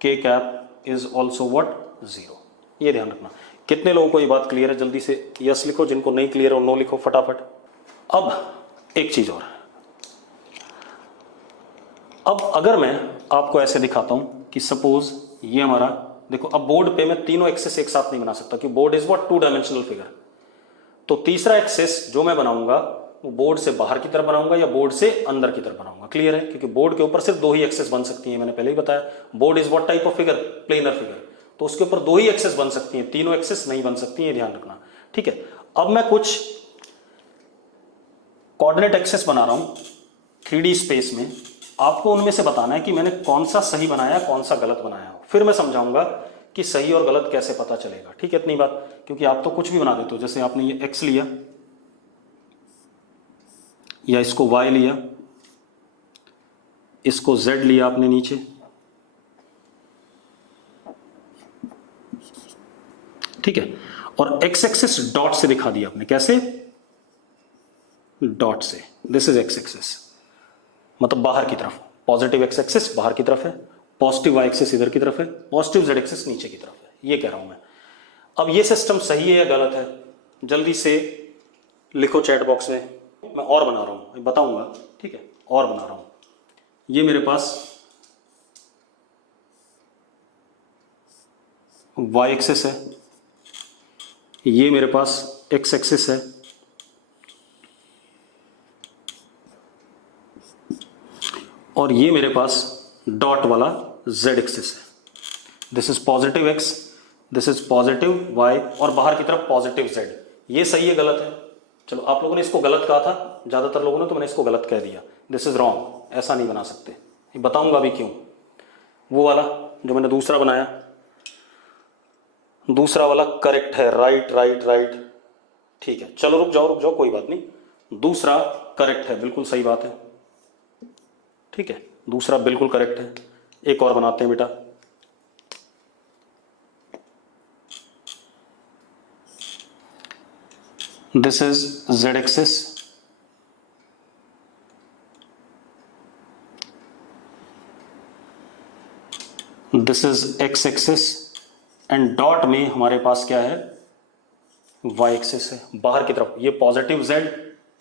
K cap is also what, 0। ये ध्यान रखना। कितने लोगों को ये बात क्लियर है, जल्दी से यस लिखो, जिनको नहीं क्लियर हो नो लिखो फटाफट। अब एक चीज और, अब अगर मैं आपको ऐसे दिखाता हूं कि सपोज ये हमारा, देखो अब बोर्ड पे मैं तीनों एक्सिस एक साथ नहीं बना सकता क्योंकि board is what, 2 dimensional figure. तो तीसरा एक्सिस जो मैं बनाऊंगा वो बोर्ड से बाहर की तरफ बनाऊंगा या बोर्ड से अंदर की तरफ बनाऊंगा, क्लियर है, क्योंकि बोर्ड के ऊपर सिर्फ 2 ही एक्सिस बन सकती हैं, मैंने पहले ही बताया। Board is what type of figure, planar figure, तो उसके ऊपर 2 ही एक्सिस बन सकती हैं, तीनों एक्सिस नहीं बन सकती हैं, ध्यान रखना, ठीक है। अब मैं कुछ कोऑर्डिनेट एक्सिस बना रहा हूं 3D स्पेस में, आपको उनमें से बताना है कि मैंने कौन सा सही बनाया कौन सा गलत बनाया, फिर मैं समझाऊंगा कि सही और गलत कैसे पता चलेगा, ठीक है, इतनी बात। क्योंकि आप तो कुछ भी बना देते हो, जैसे आपने ये x लिया या इसको y लिया, इसको z लिया आपने नीचे, ठीक है, और x एक्सिस डॉट से दिखा दिया आपने, कैसे, डॉट से, दिस इज x एक्सिस, मतलब बाहर की तरफ, पॉजिटिव x एक्सिस बाहर की तरफ है, पॉजिटिव y एक्सिस इधर की तरफ है, पॉजिटिव z एक्सिस नीचे की तरफ है, ये कह रहा हूं मैं। अब ये सिस्टम सही है या गलत है, जल्दी से लिखो चैट बॉक्स में। मैं और बना रहा हूं, बताऊंगा, ठीक है, और बना रहा हूं। ये मेरे पास y एक्सिस है, ये मेरे पास x एक्सिस है, और ये मेरे पास डॉट वाला z एक्सिस है। This is positive x, this is positive y, और बाहर की तरफ पॉजिटिव z। ये सही है गलत है, चलो आप लोगों ने इसको गलत कहा था, ज्यादातर लोगों ने, तो मैंने इसको गलत कह दिया, दिस इज रॉन्ग, ऐसा नहीं बना सकते, बताऊंगा अभी क्यों। वो वाला जो मैंने दूसरा बनाया, दूसरा वाला करेक्ट है, राइट राइट राइट, ठीक है, चलो रुक जाओ कोई बात नहीं, दूसरा करेक्ट है, बिल्कुल सही बात है, ठीक है, दूसरा बिल्कुल करेक्ट है। एक और बनाते हैं बेटा, this is z axis, this is x axis, and dot में हमारे पास क्या है, y एक्सिस है, बाहर की तरफ, ये पॉजिटिव z,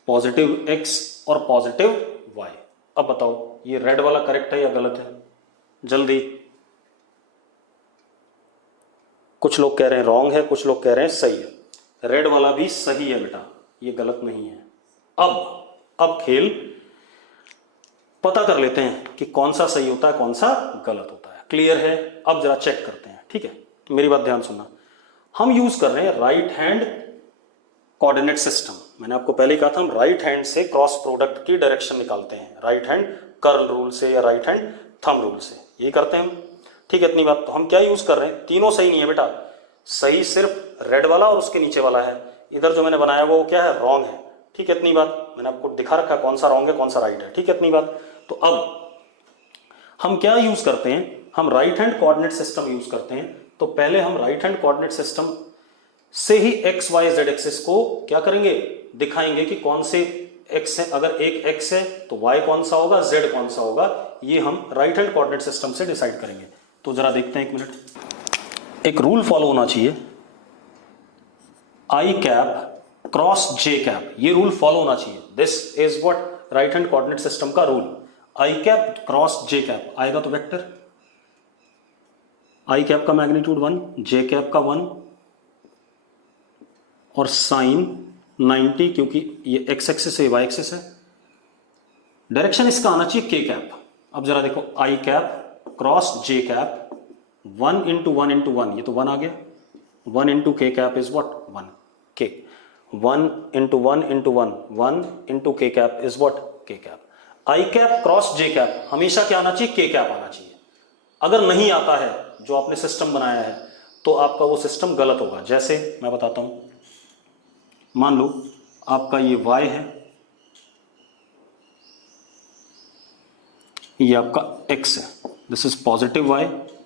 पॉजिटिव x और पॉजिटिव y। अब बताओ ये रेड वाला करेक्ट है या गलत है, जल्दी। कुछ लोग कह रहे हैं रॉन्ग है, कुछ लोग कह रहे हैं सही है, रेड वाला भी सही है बेटा, ये गलत नहीं है। अब खेल पता कर लेते हैं कि कौन सा सही होता है कौन सा गलत होता है, क्लियर है। अब जरा चेक करते हैं, ठीक है, मेरी बात ध्यान सुनना। हम यूज कर रहे हैं राइट हैंड कोऑर्डिनेट सिस्टम। मैंने आपको पहले कहा था हम राइट हैंड से क्रॉस प्रोडक्ट की डायरेक्शन निकालते हैं, राइट हैंड कर्ल रूल से या राइट हैंड थंब रूल से, यही करते हैं हम, ठीक है, इतनी बात। तो हम क्या यूज कर रहे हैं, तीनों सही नहीं है बेटा, सही सिर्फ रेड वाला और उसके नीचे वाला है, इधर जो मैंने बनाया वो क्या है, रॉन्ग है, ठीक है, इतनी बात। मैंने आपको दिखा रखा कौन सा रॉन्ग है कौन सा राइट है, ठीक है, इतनी बात। तो अब हम क्या यूज करते हैं, हम right hand coordinate system use करते हैं। तो पहले हम राइट हैंड कोऑर्डिनेट सिस्टम से ही एक्स वाई जेड एक्सिस को क्या करेंगे, दिखाएंगे कि कौन से एक्स है, अगर एक एक्स है तो वाई कौन सा होगा, जेड कौन सा होगा, ये हम राइट हैंड कोऑर्डिनेट सिस्टम से डिसाइड करेंगे। तो जरा देखते हैं, एक मिनट। एक रूल फॉलो होना चाहिए, आई कैप क्रॉस जे कैप, ये रूल फॉलो होना चाहिए। This is what right hand coordinate system का रूल, आई कैप क्रॉस जे कैप आएगा तो वेक्टर, आई कैप का मैग्नीट्यूड 1, जे कैप का 1, और साइन 90, क्योंकि ये एक्स एक्सिस है वाई एक्सिस है, डायरेक्शन इसका आना चाहिए के कैप। अब जरा देखो, I cap cross J cap, 1 into 1 into 1, ये तो 1 आ गया, 1 इंटू के कैप इज व्हाट 1, के, 1 इंटू 1 इंटू 1, 1 इंटू के cap is what K cap. I cap cross J cap हमेशा क्या आना चाहिए, के कैप आना चाहिए। अगर नहीं आता है जो आपने सिस्टम बनाया है तो आपका वो सिस्टम गलत होगा। जैसे मैं बताता हूं, मान लो आपका ये y है, ये आपका x है, this is positive Y,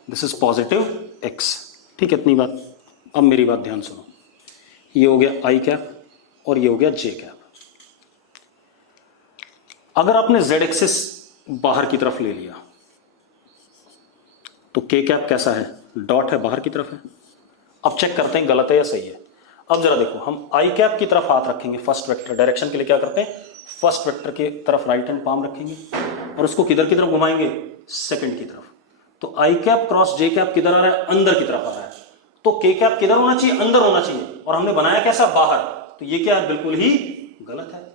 this is positive X. ठीक है, इतनी बात। अब मेरी बात ध्यान सुनो, ये हो गया आई कैप और ये हो गया जे कैप। अगर आपने जेड एक्सिस बाहर की तरफ ले लिया तो के कैप कैसा है, डॉट है, बाहर की तरफ है। अब चेक करते हैं गलत है या सही है। अब जरा देखो, हम आई कैप की तरफ हाथ रखेंगे, फर्स्ट वेक्टर डायरेक्शन के लिए क्या करते हैं, फर्स्ट वेक्टर की तरफ राइट हैंड पाम रखेंगे और उसको किधर की तरफ घुमाएंगे, सेकंड की तरफ। तो I cap cross J cap किधर आ रहा है, अंदर की तरफ आ रहा है। तो के कैप किधर होना चाहिए, अंदर होना चाहिए, और हमने बनाया कैसा, बाहर। तो ये क्या है, बिल्कुल ही गलत है।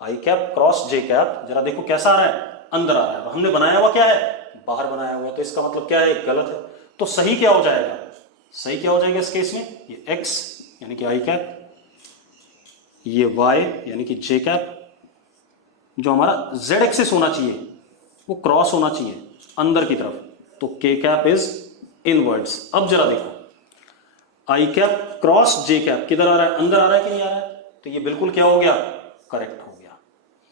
I cap cross J cap जरा देखो कैसा आ रहा है, अंदर आ रहा है, और हमने बनाया हुआ क्या है, बाहर बनाया हुआ। तो इसका मतलब क्या है, गलत है। तो सही क्या हो जाएगा, सही क्या हो जाएगा इस केस में, ये एक्स यानी कि आई कैप, ये वाई यानी कि जे कैप, जो हमारा जेड एक्सिस होना चाहिए वो क्रॉस होना चाहिए अंदर की तरफ। तो के कैप इज इनवर्ड्स। अब जरा देखो, I cap cross J cap किधर आ रहा है, अंदर आ रहा है कि नहीं आ रहा है, तो ये बिल्कुल क्या हो गया, करेक्ट हो गया।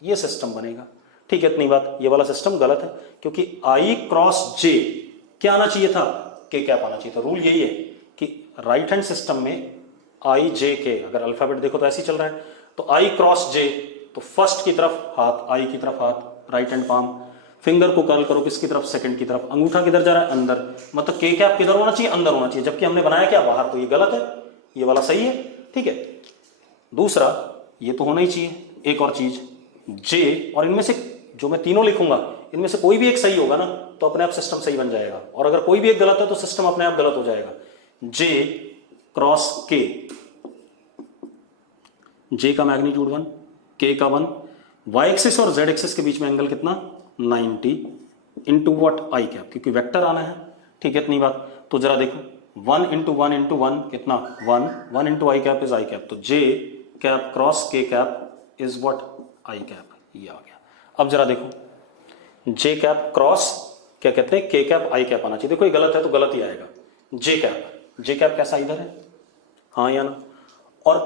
ये सिस्टम बनेगा। ठीक है, इतनी बात। ये वाला सिस्टम गलत है, क्योंकि आई क्रॉस जे क्या आना चाहिए था, के कैप आना चाहिए था। रूल यही है कि राइट हैंड सिस्टम में आई जे के, अगर अल्फाबेट देखो तो ऐसे ही चल रहा है। तो आई क्रॉस जे, तो फर्स्ट की तरफ हाथ, आई की तरफ हाथ, राइट हैंड पाम, फिंगर को कर्ल करो किसकी तरफ, सेकंड की तरफ, अंगूठा किधर जा रहा है, अंदर। मतलब के कैप किधर होना चाहिए, अंदर होना चाहिए, जबकि हमने बनाया क्या, बाहर। तो ये गलत है, ये वाला सही है। ठीक है, दूसरा ये तो होना ही चाहिए। एक और चीज, जे, और इनमें से जो मैं तीनों लिखूंगा इनमें से कोई भी एक सही होगा ना, तो अपने आप सिस्टम सही बन जाएगा, और अगर कोई भी एक गलत है तो सिस्टम अपने आप गलत हो जाएगा। जे क्रॉस के, जे का मैग्नीट्यूड 1, के का 1, वाई एक्सिस और जेड एक्सिस के बीच में एंगल कितना, 90 इंटू वॉट, आई कैप, क्योंकि वेक्टर आना है। ठीक है, इतनी बात। तो जरा देखो, 1 इंटू 1 इंटू 1 कितना, 1 into I cap is I cap. तो जे cap cross K cap is what, I cap. ये आ गया। अब जरा देखो, जे कैप क्रॉस क्या कहते हैं, के कैप आई कैप आना चाहिए। देखो ये गलत है तो गलत ही आएगा। जे कैप कैसा इधर है, हाँ या ना, और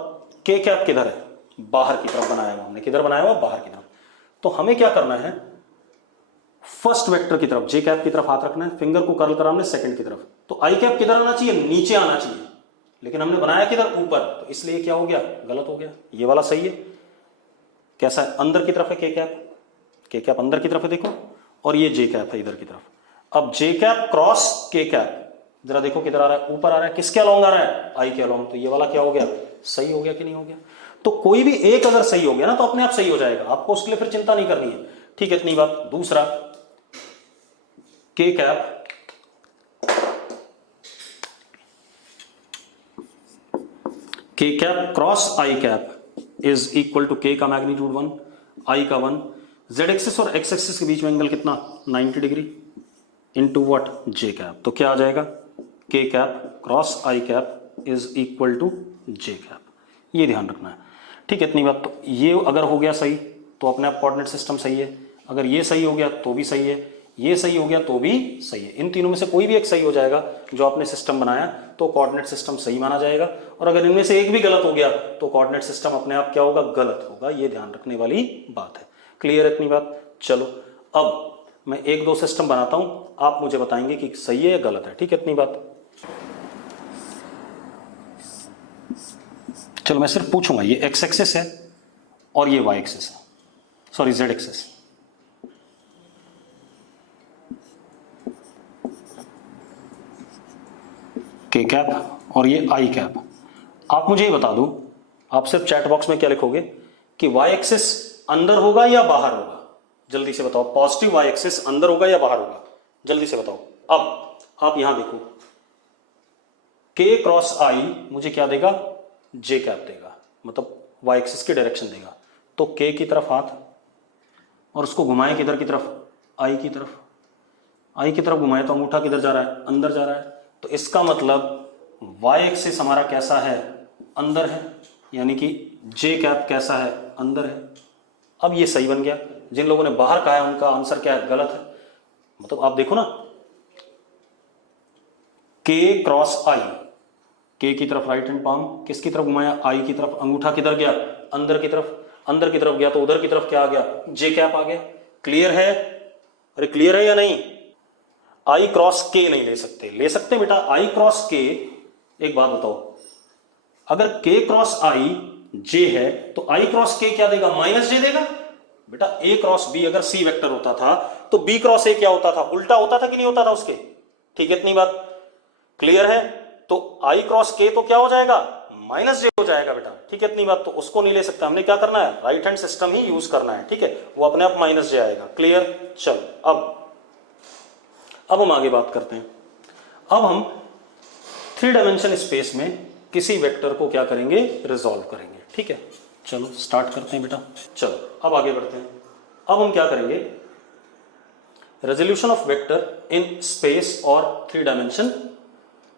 के कैप किधर है, बाहर की तरफ बनाया हुआ हमने। किधर बनाया हुआ, बाहर की तरफ। तो हमें क्या करना है, फर्स्ट वेक्टर की तरफ, जे कैप की तरफ हाथ रखना है, फिंगर को कर्ल करा हमने सेकंड की तरफ। तो आई कैप किधर आना चाहिए, नीचे आना चाहिए, लेकिन हमने बनाया किधर, ऊपर। तो इसलिए क्या हो गया, गलत हो गया। ये वाला सही है। कैसा है, अंदर की तरफ है के कैप, के कैप अंदर की तरफ है देखो, और ये जे कैप है इधर की तरफ। अब जे कैप क्रॉस के कैप जरा देखो किधर आ रहा है, ऊपर आ रहा है। किसके अलोंग आ रहा है, आई के अलोंग। तो ये वाला क्या हो गया, सही हो गया कि नहीं हो गया। तो कोई भी एक अगर सही हो गया ना तो अपने आप सही हो जाएगा, आपको उसके लिए फिर चिंता नहीं करनी है। ठीक है, इतनी बात। दूसरा, K cap cross I cap is equal to K का मैग्नीट्यूड 1, आई का 1, जेड एक्सिस और एक्स एक्सिस के बीच में एंगल कितना, 90 degree into what, J cap. तो क्या आ जाएगा, K cap cross I cap is equal to J cap. ये ध्यान रखना है। ठीक है, इतनी बात। तो ये अगर हो गया सही तो अपने आप कोऑर्डिनेट सिस्टम सही है, अगर ये सही हो गया तो भी सही है, ये सही हो गया तो भी सही है। इन तीनों में से कोई भी एक सही हो जाएगा जो आपने सिस्टम बनाया, तो कोऑर्डिनेट सिस्टम सही माना जाएगा। और अगर इनमें से एक भी गलत हो गया तो कोऑर्डिनेट सिस्टम अपने आप क्या होगा, गलत होगा। ये ध्यान रखने वाली बात है। क्लियर है इतनी बात। चलो अब मैं एक दो सिस्टम बनाता हूं, आप मुझे बताएंगे कि सही है या गलत है। ठीक है, इतनी बात। चलो मैं सिर्फ पूछूंगा, ये एक्स एक्सिस है और ये वाई एक्सिस है, सॉरी जेड एक्सिस। के कैप और ये आई कैप। आप मुझे ये बता दो, आप सिर्फ चैट बॉक्स में क्या लिखोगे कि वाई एक्सिस अंदर होगा या बाहर होगा, जल्दी से बताओ। पॉजिटिव वाई एक्सिस अंदर होगा या बाहर होगा, जल्दी से बताओ। अब आप यहां देखो, के क्रॉस आई मुझे क्या देगा, जे कैप देगा, मतलब वाई एक्सिस की डायरेक्शन देगा। तो के की तरफ हाथ और उसको घुमाए किधर की तरफ, आई की तरफ। आई की तरफ घुमाए तो अंगूठा किधर जा रहा है, अंदर जा रहा है। तो इसका मतलब वाई एक्सिस हमारा कैसा है, अंदर है, यानी कि जे कैप कैसा है, अंदर है। अब ये सही बन गया। जिन लोगों ने बाहर कहा है उनका आंसर क्या है, गलत है। मतलब आप देखो ना, के क्रॉस आई, के की तरफ राइट हैंड पाम, किसकी तरफ घुमाया, आई की तरफ, अंगूठा किधर गया, अंदर की तरफ। अंदर की तरफ गया तो उधर की तरफ क्या आ गया, जे कैप आ गया। क्लियर है, अरे क्लियर है या नहीं। आई क्रॉस के नहीं ले सकते। ले सकते बेटा आई क्रॉस के। एक बात बताओ, अगर के क्रॉस आई जे है तो आई क्रॉस के क्या देगा? माइनस जे देगा। बेटा ए क्रॉस बी अगर सी वेक्टर होता था तो बी क्रॉस ए क्या होता था? उल्टा होता था कि नहीं होता था उसके? ठीक है, इतनी बात क्लियर है। तो आई क्रॉस के तो क्या हो जाएगा? माइनस जे हो जाएगा बेटा। ठीक है, इतनी बात। तो उसको नहीं ले सकता, हमने क्या करना है? राइट हैंड सिस्टम ही यूज करना है। ठीक है, वो अपने आप माइनस जे आएगा। क्लियर? चलो अब हम आगे बात करते हैं। अब हम 3 डायमेंशन स्पेस में किसी वेक्टर को क्या करेंगे? रिजॉल्व करेंगे। ठीक है, चलो स्टार्ट करते हैं बेटा। चलो अब आगे बढ़ते हैं। अब हम क्या करेंगे? Resolution of vector in space और 3 डायमेंशन।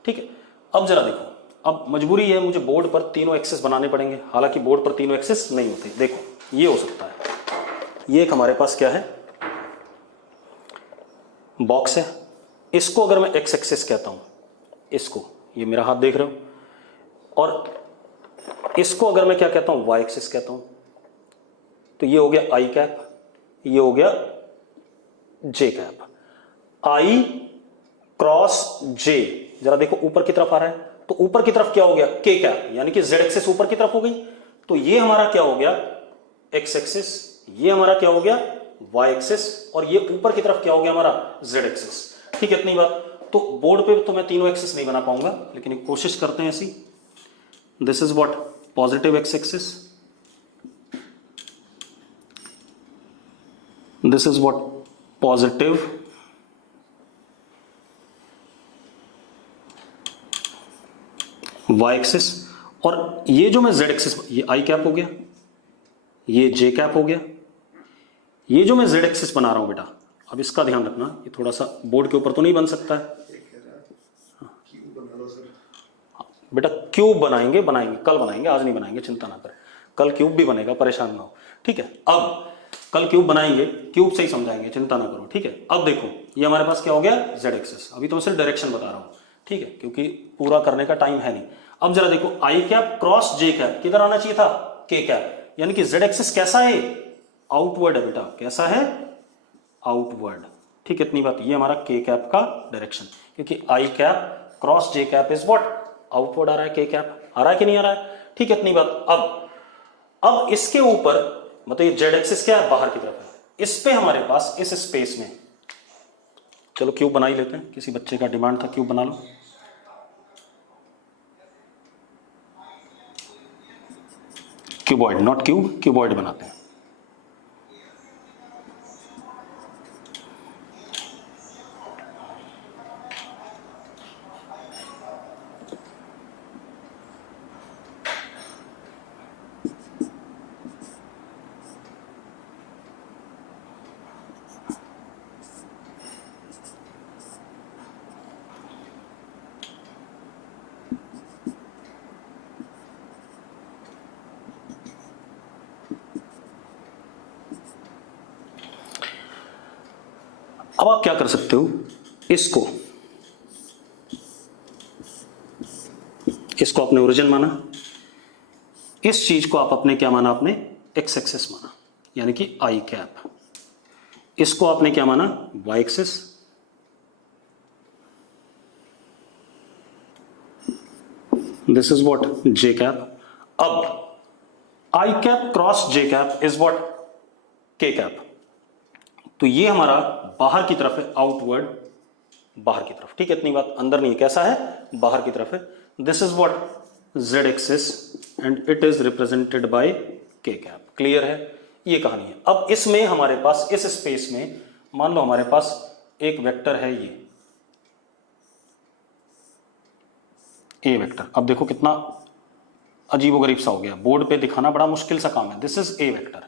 ठीक है, अब जरा देखो, अब मजबूरी है मुझे बोर्ड पर तीनों एक्सेस बनाने पड़ेंगे। हालांकि बोर्ड पर तीनों एक्सेस नहीं होते। देखो ये हो सकता है, ये एक हमारे पास क्या है? बॉक्स है। इसको अगर मैं एक्स एक्सेस कहता हूं, इसको, ये मेरा हाथ देख रहे हो, और इसको अगर मैं क्या कहता हूं? वाई एक्सेस कहता हूं। तो ये हो गया आई कैप, ये हो गया जे कैप। आई क्रॉस जे, जरा देखो ऊपर की तरफ आ रहा है, तो ऊपर की तरफ क्या हो गया? के कैप, यानी कि जेड एक्सेस ऊपर की तरफ हो गई। तो ये हमारा क्या हो गया? X axes. ये हमारा क्या हो गया? Y axes. और ये ऊपर की तरफ क्या हो गया? हमारा जेड एक्सेस। ठीक है, इतनी बात। तो बोर्ड पे तो मैं तीनों एक्सेस नहीं बना पाऊंगा, लेकिन एक कोशिश करते हैं ऐसी। This is what? Positive X axes, this is what? Positive Y axis. और ये जो मैं जेड एक्सिस, ये आई कैप हो गया, ये जे कैप हो गया। ये जो मैं जेड एक्सिस बना रहा हूं बेटा, अब इसका ध्यान रखना, ये थोड़ा सा बोर्ड के ऊपर तो नहीं बन सकता है। बेटा क्यूब बनाएंगे, कल बनाएंगे, आज नहीं बनाएंगे, चिंता ना करें। कल क्यूब भी बनेगा, परेशान ना हो। ठीक है, अब कल क्यूब बनाएंगे, क्यूब से ही समझाएंगे, चिंता ना करो। ठीक है, अब देखो ये हमारे पास क्या हो गया? Z axis. अभी तो मैं सिर्फ डायरेक्शन बता रहा हूं। ठीक है, क्योंकि पूरा करने का टाइम है नहीं। अब जरा देखो, I cap cross J cap किधर आना चाहिए था? के कैप। यानी कि जेड एक्सिस कैसा है? आउटवर्ड है बेटा। कैसा है? आउटवर्ड। ठीक है, इतनी बात। ये हमारा के कैप का डायरेक्शन, क्योंकि I cap cross J cap is what? Outward आ रहा है। के कैप आ रहा है कि नहीं आ रहा है? ठीक है, इतनी बात। अब इसके ऊपर मतलब ये जेड एक्सिस क्या है? बाहर की तरफ है। इस पे हमारे पास इस स्पेस में, चलो क्यूब बना ही लेते हैं, किसी बच्चे का डिमांड था क्यूब बना लो। क्यूबॉइड, नॉट क्यूब, क्यूबॉइड बनाते हैं। अब आप क्या कर सकते हो? इसको आपने ओरिजिन माना, इस चीज को आप अपने क्या माना? आपने एक्स एक्सिस माना, यानी कि आई कैप। इसको आपने क्या माना? Y axis. This is what? J cap. अब I cap cross J cap is what? K cap. तो ये हमारा बाहर की तरफ है, आउटवर्ड, बाहर की तरफ। ठीक है, इतनी बात। अंदर नहीं है। कैसा है? बाहर की तरफ है। This is what? Z axis and it is represented by के कैप। क्लियर है? ये कहानी है। अब इसमें हमारे पास, इस स्पेस में मान लो हमारे पास एक वेक्टर है, ये ए वेक्टर। अब देखो कितना अजीबोगरीब सा हो गया, बोर्ड पे दिखाना बड़ा मुश्किल सा काम है। This is a vector.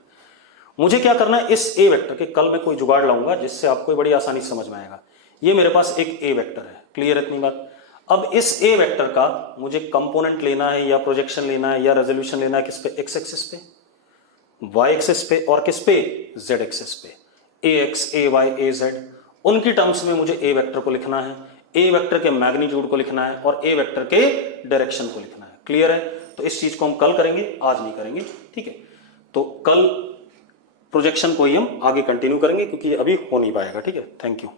मुझे क्या करना है? इस ए वेक्टर के, कल मैं कोई जुगाड़ लाऊंगा जिससे आपको बड़ी आसानी से समझ में आएगा। ये मेरे पास एक ए वेक्टर है। क्लियर है इतनी बात? अब इस ए वेक्टर का मुझे कंपोनेंट लेना है या प्रोजेक्शन लेना है या रेजोल्यूशन लेना है किस पे? एक्स एक्सिस पे, वाई एक्सिस पे, और किस पे? जेड एक्सिस पे। ए एक्स, ए वाई, ए जेड, उनकी टर्म्स में मुझे ए वेक्टर को लिखना है, ए वेक्टर के मैग्नीट्यूड को लिखना है और ए वेक्टर के डायरेक्शन को लिखना है। क्लियर है? तो इस चीज को हम कल करेंगे, आज नहीं करेंगे। ठीक है, तो कल प्रोजेक्शन को ही हम आगे कंटिन्यू करेंगे, क्योंकि अभी हो नहीं पाएगा। ठीक है, थैंक यू।